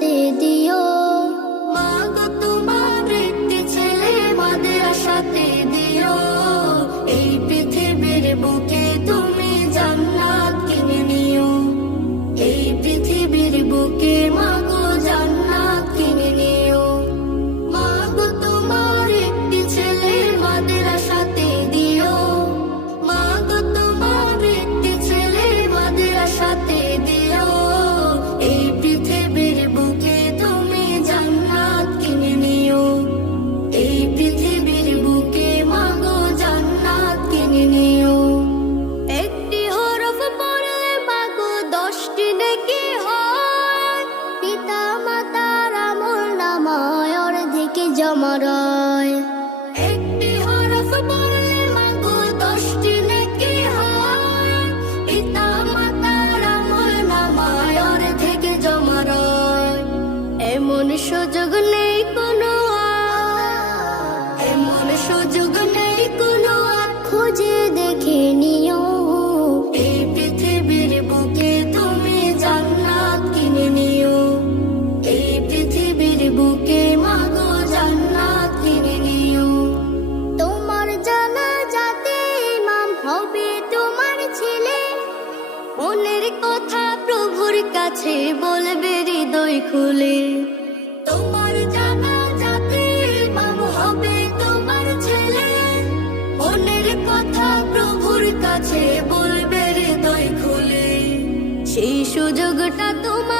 সাথে দিও। মা গো তোমার একটি ছেলে মাদ্রাসাতে দিও। এই পৃথিবীর বুকে তুমি জান্নাত কিনে নিও। এই পৃথিবীর বুকে মা গো জান্নাত কিনে নিও। মা গো তোমার একটি ছেলে মাদ্রাসাতে দিও। মা গো তোমার একটি ছেলে মাদ্রাসাতে দিও। এই পৃথিবীর বুকে তুমি জান্নাত কিনে নিও। এই পৃথিবীর বুকে মা গো জান্নাত কিনে নিও। একটি হরফ পড়লে মা গো 10টি নেকি হয়। পিতা মাতার আমলনামায় অর্ধেক জমা রয়। একটি হরফ পড়লে মা গো 10টি নেকি হয়। পিতা মাতার আমলনামায় অর্ধেক জমা রয়। এমন সুযোগ নেই কোনো আর, এমন সুযোগ নেই কোনো আর, খুঁজে দেখে নিও। এই পৃথিবীর বুকে তুমি জান্নাত কিনে নিও। এই পৃথিবীর বুকে মা গো জান্নাত কিনে নিও। তোমার জানাজাতে ইমাম হবে তোমার ছেলে। মনের কথা প্রভুর কাছে বলবে হৃদয় খুলে। তোমার জানাজাতে ইমাম হবে তোমার ছেলে। মনের কথা প্রভুর কাছে বলবে হৃদয় খুলে। সেই সুযোগটা তোমার